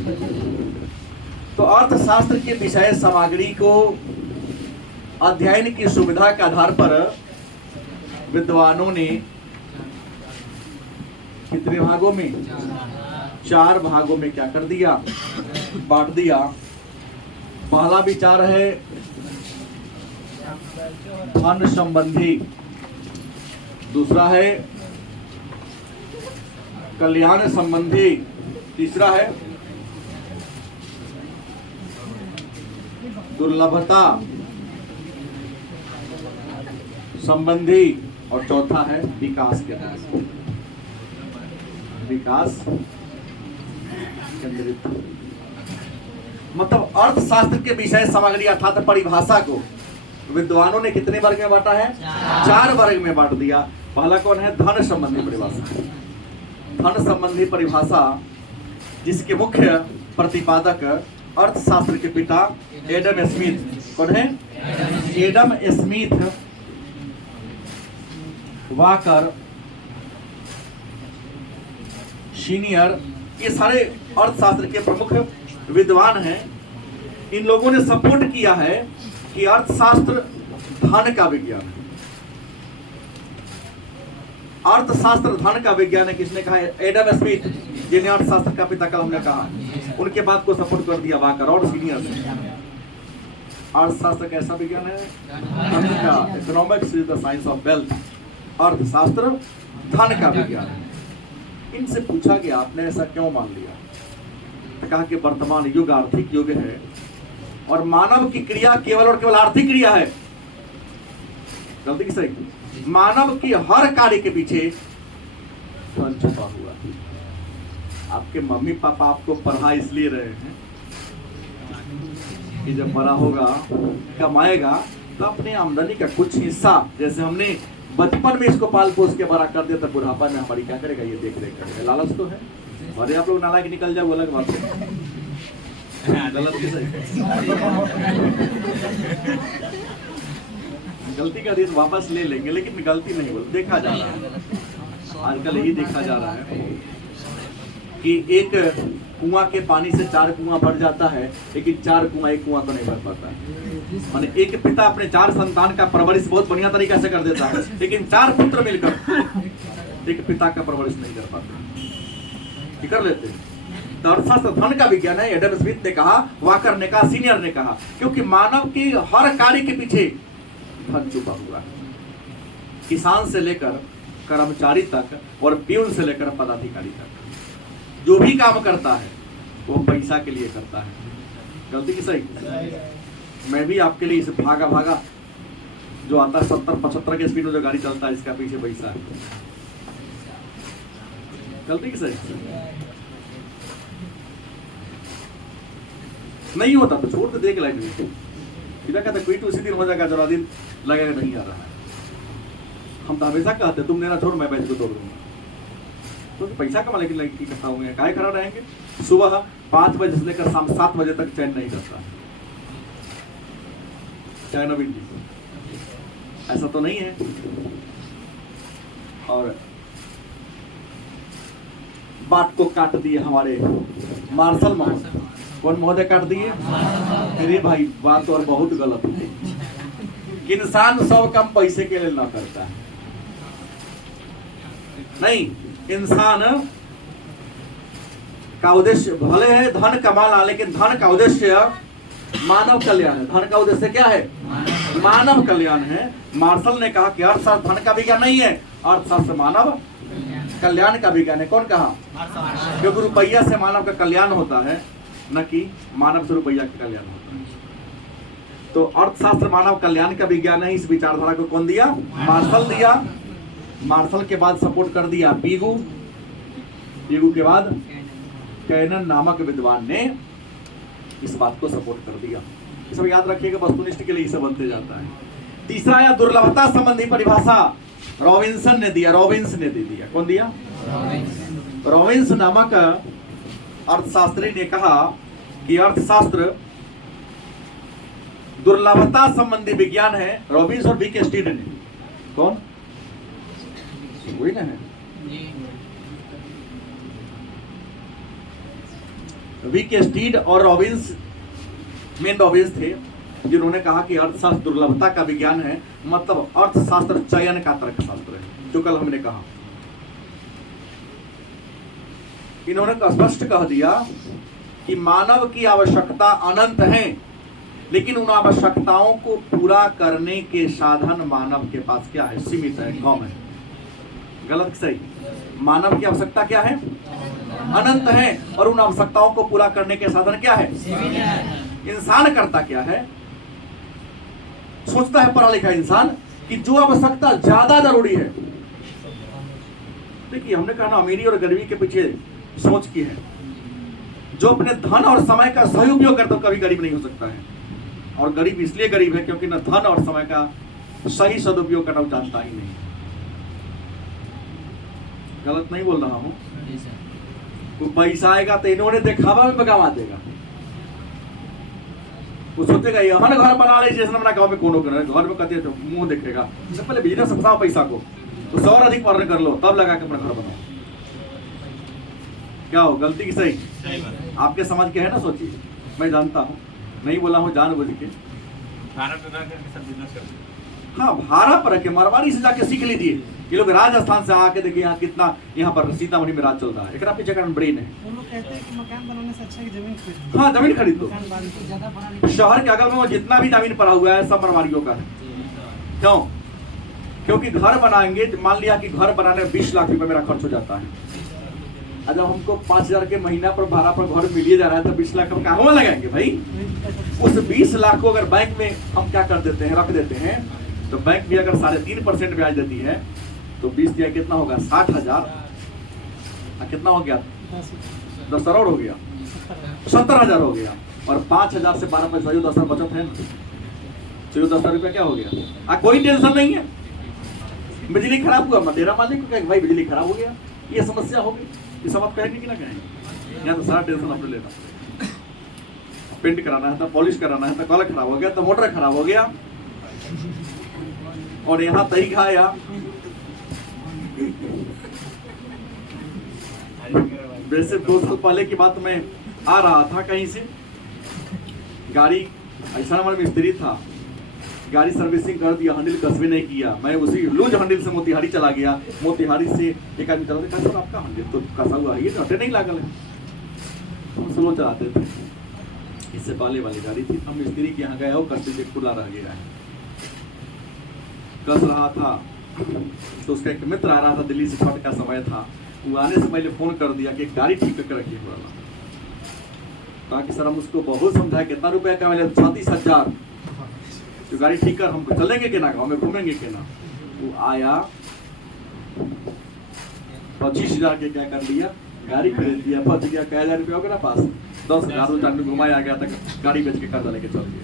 तो अर्थशास्त्र के विषय सामग्री को अध्ययन की सुविधा के आधार पर विद्वानों ने कितने भागों में? 4 भागों में क्या कर दिया? बांट दिया। पहला विचार है धन संबंधी, दूसरा है कल्याण संबंधी, तीसरा है दुर्लभता संबंधी, और चौथा है विकास केंद्रित। विकास केंद्रित मतलब अर्थशास्त्र के विषय सामग्री अर्थात परिभाषा को विद्वानों ने कितने वर्ग में बांटा है? 4 वर्ग में बांट दिया। पहला कौन है? धन संबंधी परिभाषा। धन संबंधी परिभाषा जिसके मुख्य प्रतिपादक अर्थशास्त्र के पिता एडम स्मिथ। कौन है? एडम स्मिथ, वाकर, सीनियर, ये सारे अर्थशास्त्र के प्रमुख विद्वान हैं। इन लोगों ने सपोर्ट किया है कि अर्थशास्त्र धन का विज्ञान है। अर्थशास्त्र धन का विज्ञान है। किसने कहा? एडम स्मिथ, जिन्हें अर्थशास्त्र का पिता का हमने कहा। उनके बात को सपोर्ट कर दिया वाकर और सीनियर ने। अर्थशास्त्र कैसा विज्ञान है? धन का। Economics is the science of wealth. अर्थशास्त्र धन का विज्ञान है। इनसे पूछा गया आपने ऐसा क्यों मान लिया? तो कहा कि वर्तमान युग आर्थिक युग है और मानव की क्रिया केवल और केवल आर्थिक क्रिया है। गलती की सही? मानव की हर कार्य के पीछे धन छुपा हुआ है। आपके मम्मी पापा आपको पढ़ा इसलिए रहे हैं कि जब बड़ा होगा कमाएगा तो अपने आमदनी का कुछ हिस्सा, जैसे हमने बचपन में इसको पाल पोस के बड़ा कर दिया तो बुढ़ापा में हमारी क्या करेगा, ये देख रेख करेगा। लालच तो है। अरे आप लोग नालायक निकल जाओ, अलग बात है। गलत की सही गलती कर दी तो वापस ले लेंगे, लेकिन गलती नहीं बोल। देखा जा रहा है आजकल, यही देखा जा रहा है कि एक कुआं के पानी से 4 कुआं भर जाता है, लेकिन 4 कुआं एक कुआं तो नहीं भर पाता है। माने एक पिता अपने 4 संतान का परवरिश बहुत बढ़िया तरीका से कर देता है, लेकिन 4 पुत्र मिलकर एक पिता का परवरिश नहीं कर पाते। कर लेते हैं। तो अर्थशास्त्र धन का विज्ञान है। एडम स्मिथ ने कहा, वाकर ने कहा, सीनियर ने कहा, क्योंकि मानव की हर कार्य के पीछे धन छुपा हुआ है। किसान से लेकर कर्मचारी तक और प्यून से लेकर पदाधिकारी तक जो भी काम करता है वो पैसा के लिए करता है। गलती की सही। मैं भी आपके लिए इस भागा भागा जो आता है 70-75 के स्पीड में जो गाड़ी चलता है, इसका पीछे पैसा है। गलती की सही। नहीं होता तो छोड़ दे, देख लाइन में इधर कहते क्विट उसी दिन हो जाएगा, जरा दिन लगेगा नहीं आ रहा है। हम तो हमेशा कहते तुम देना छोड़, मैं बैच को तोड़ दूंगा। तो पैसा कमा, लेकिन इकट्ठा हुए हैं, काहे खड़ा रहेंगे। सुबह 5 बजे से लेकर शाम 7 बजे तक चैन नहीं करता। क्या नवीन जी, ऐसा तो नहीं है। और बात को काट दिए हमारे मार्शल महोदय। कौन महोदय काट दिए? अरे भाई बात और बहुत गलत है। इंसान सब काम पैसे के लिए ना करता है। नहीं, इंसान का उद्देश्य भले है धन कमाना, लेकिन धन का उद्देश्य मानव कल्याण है। धन का उद्देश्य क्या है? मानव कल्याण है। मार्शल ने कहा कि अर्थशास्त्र धन का विज्ञान नहीं है, अर्थशास्त्र मानव कल्याण का विज्ञान है। कौन कहा? क्योंकि रुपया से मानव का कल्याण होता है, न कि मानव से रुपया का कल्याण होता है। तो अर्थशास्त्र मानव कल्याण का विज्ञान है। इस विचारधारा को कौन दिया? मार्शल दिया। मार्शल के बाद सपोर्ट कर दिया पीगू। पीगू के बाद कैनन नामक विद्वान ने इस बात को सपोर्ट कर दिया। ये सब याद रखिएगा, वस्तुनिष्ठ के लिए इसे बनते जाता है। तीसरा या दुर्लभता संबंधी परिभाषा रॉबिन्सन ने दिया। रॉबिन्स ने दे दिया। कौन दिया? रॉबिन्स नामक अर्थशास्त्री ने कहा कि अर्थशास्त्र दुर्लभता संबंधी विज्ञान है। रॉबिन्स और वी.के. स्टीड ने। कौन? वही ना है। वी.के. स्टीड और रॉबिन्स, मेन रॉबिन्स थे, जिन्होंने कहा कि अर्थशास्त्र दुर्लभता का विज्ञान है। मतलब अर्थशास्त्र चयन का तर्कशास्त्र है, जो कल हमने कहा। इन्होंने स्पष्ट कह दिया कि मानव की आवश्यकता अनंत है, लेकिन उन आवश्यकताओं को पूरा करने के साधन मानव के पास क्या है? सीमित है, कम है। गलत सही? मानव की आवश्यकता क्या है? अनंत है, और उन आवश्यकताओं को पूरा करने के साधन क्या है? इंसान करता क्या है? सोचता है पढ़ा लिखा इंसान कि जो आवश्यकता ज्यादा जरूरी है। देखिए, हमने कहा ना, अमीरी और गरीबी के पीछे सोच की है। जो अपने धन और समय का सही उपयोग करता है कभी गरीब नहीं हो सकता है। और गरीब इसलिए गरीब है क्योंकि न धन और समय का सही सदुपयोग करना जानता ही नहीं। गलत नहीं बोल रहा हूं। वो पैसा आएगा तो इन्होंने दिखावा में बगावा देगा। वो सोचेगा यहाँ घर बना ले, जैसे हमारा गाँव में कौन घर में कहते तो मुंह देखेगा। सबसे पहले बिजनेस फंसाओ पैसा को, तो और अधिक पालन कर लो, तब लगा के अपना घर बनाओ। क्या हो? गलती की सही? आपके समझ के है ना, सोचिए। मैं जानता हूँ, नहीं बोला हूँ जानबूझ के। हाँ, भाड़ा पर रखे, मारवाड़ी से जाके सीख लीजिए। ये लोग राजस्थान से आके देखिए यहाँ कितना, यहाँ पर सीतामढ़ी में राज चल रहा है। एक पीछे कारण ब्रेन है। वो लोग कहते हैं कि मकान बनाने से अच्छा है कि जमीन खरीदो। हाँ, जमीन खरीद दो। मकान बनाने से ज्यादा बड़ा शहर के अगल में जितना भी जमीन पड़ा हुआ है सब मारवाड़ियों का है। क्यों? क्योंकि घर बनाएंगे, मान लिया कि घर बनाने में 20 लाख रुपए मेरा खर्च हो जाता है। जब हमको 5,000 के महीना पर भाड़ा पर घर मिलिए जा रहा है, तो 20 लाख हम कहाँ लगाएंगे भाई? उस 20 लाख को अगर बैंक में हम क्या कर देते हैं, रख देते हैं, तो बैंक भी अगर 3.5% ब्याज देती है, तो 20 दिया कितना होगा? 60,000। कितना हो गया? 10 करोड़ हो गया, 70,000 हो गया। और 5,000 से 12 पैसा 10 बचत है ना, 10 रुपया क्या हो गया? कोई टेंशन नहीं है। बिजली खराब हुआ, मदेरा मालिक को कहेंगे भाई बिजली खराब हो गया, ये समस्या हो गई, ये सब आप कहेंगे कि ना कहेंगे? या तो सारा टेंशन आपने लेना, पेंट कराना है था, पॉलिश कराना है था, कलर खराब हो गया तो मोटर खराब हो गया, और यहाँ तही खाया। वैसे 2 साल पहले की बात, मैं आ रहा था कहीं से, गाड़ी ऐसा नंबर मिस्त्री था, गाड़ी सर्विसिंग कर दिया, हैंडल कसबे नहीं किया, मैं उसी लूज हैंडल से मोतिहारी चला गया, मोतिहारी से एक आदमी चला कहा सर आपका हैंडल तो कसा हुआ है, ये नटे नहीं लागल है, हम स्लो चलाते थे। इससे पहले वाली गाड़ी थी, हम मिस्त्री के यहाँ गए हो, कसते से खुला रह गया है, कस रहा था, तो उसका एक मित्र आ रहा था, दिल्ली से छठ का समय था, वो आने से पहले फोन कर दिया कि गाड़ी ठीक कर रखिए वाला, कहा कि सर हम उसको बहुत समझाया, कितना रुपया का मिले, 36,000, तो गाड़ी ठीक कर, हम चलेंगे कि ना, गाँव में घूमेंगे कि ना। वो आया 25,000 के क्या कर लिया, गाड़ी खरीद लिया, बच गया, क्या 1,000 रुपया हो गया पास, 10,000 चांद घुमाया गया तक, गाड़ी बेच के कर्जा लेके चल गया।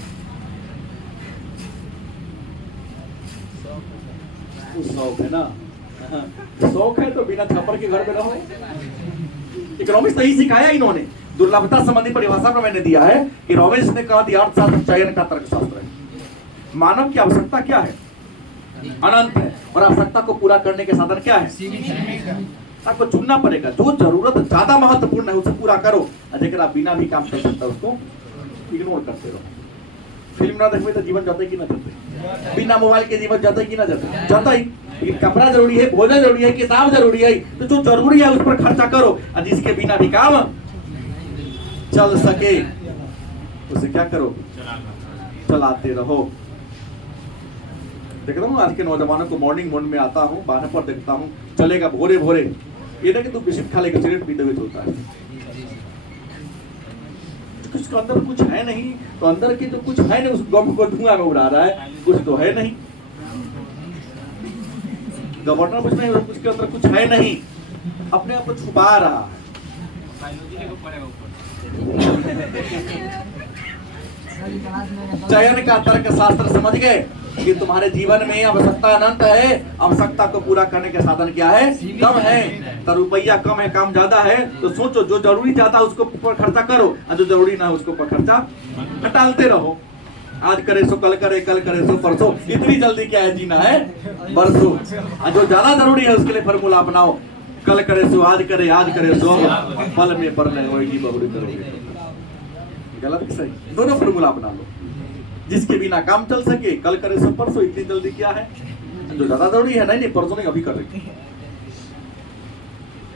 शौक है ना, शौक है तो बिना छप्पर के घर में रहो। इकोनॉमिक्स तो ही सिखाया इन्होंने, दुर्लभता संबंधी परिभाषा में मैंने दिया है कि रॉबिन्स ने कहा दिया अर्थशास्त्र चयन का तर्कशास्त्र है। मानव की आवश्यकता क्या है? अनंत है, और आवश्यकता को पूरा करने के साधन क्या है? आपको चुनना पड़ेगा, जो जरूरत ज्यादा महत्वपूर्ण है उसे पूरा करो, अगर आप बिना भी काम कर सकता उसको इग्नोर करते रहो। फिल्म ना देखते तो जीवन जाता है कि ना जाता, बिना मोबाइल के जीवन जाता है कि ना जाता, जाता ही। लेकिन कपड़ा जरूरी है, भोजन जरूरी है, किताब जरूरी है, तो जो जरूरी है उस पर खर्चा करो, और जिसके बिना भी काम चल सके उसे क्या करो, चलाते रहो। देखता हूँ आज के नौजवानों को, मॉर्निंग मोड में आता हूँ, बाहर पर देखता हूँ, चलेगा भोरे भोरे, ये ना कि तू बिस्किट खा लेगा, सिगरेट पीते हुए चलता है, उसके अंदर कुछ है नहीं, तो अंदर की तो कुछ है नहीं, उस गम को धुआं में उड़ा रहा है, कुछ तो है नहीं। गवर्नर कुछ नहीं, उसके अंदर कुछ है नहीं, अपने आप को छुपा रहा है। चयन का तर्क शास्त्र समझ गए कि तुम्हारे जीवन में आवश्यकता अनंत है, आवश्यकता को पूरा करने के साधन क्या है? कम है। तो रुपया कम है, काम ज्यादा है, तो सोचो जो जरूरी ज्यादा उसको ऊपर खर्चा करो, और जो जरूरी ना है उसको ऊपर खर्चा हटाते रहो। आज करे सो कल करे, कल करे सो परसों, इतनी जल्दी क्या है, जीना है बरसों। और जो ज्यादा जरूरी है उसके लिए फॉर्मूला अपनाओ, कल करे सो आज करे, आज करे सो पल में पर होगी बहुरी करोगे। गलत कि सही? दोनों फॉर्मूला अपना लो, जिसके बिना काम चल सके, कल करे सो परसों, इतनी जल्दी क्या है, जो ज्यादा जरूरी है नहीं परसों नहीं अभी करेंगे।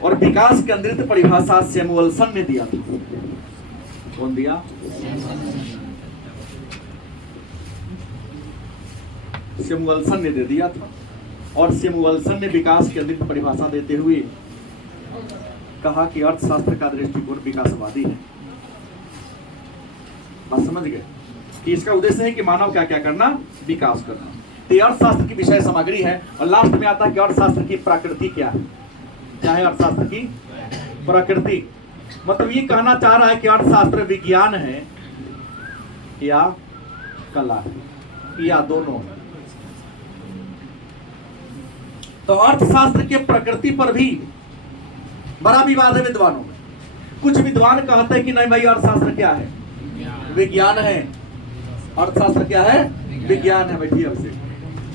और विकास के अंतरित परिभाषा सैमुअल्सन ने दिया था। कौन दिया? सैमुअल्सन ने दे दिया था। और सैमुअल्सन ने विकास के अंतरित परिभाषा देते हुए कहा कि अर्थशास्त्र का दृष्टिकोण विकासवादी है। बात समझ गए कि इसका उद्देश्य है कि मानव क्या क्या करना, विकास करना। तो अर्थशास्त्र की विषय सामग्री है, और लास्ट में आता है कि अर्थशास्त्र की प्रकृति क्या है। क्या है अर्थशास्त्र की प्रकृति? मतलब ये कहना चाह रहा है कि अर्थशास्त्र विज्ञान है या कला है, या दोनों है। तो अर्थशास्त्र के प्रकृति पर भी बड़ा विवाद है विद्वानों में। कुछ विद्वान कहते हैं कि नहीं भाई अर्थशास्त्र क्या है, विज्ञान है। अर्थशास्त्र क्या है, विज्ञान है। बैठिए अब से,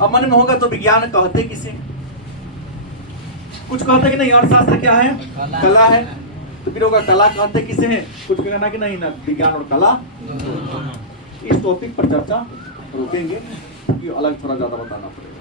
अब मन में होगा तो विज्ञान कहते किसे? कुछ कहते कि नहीं अर्थशास्त्र क्या है, कला है। तो फिर होगा कला कहते किसे है? कुछ कहना कि नहीं ना विज्ञान और कला। इस टॉपिक पर चर्चा रोकेंगे, क्योंकि अलग थोड़ा ज्यादा बताना पड़ेगा।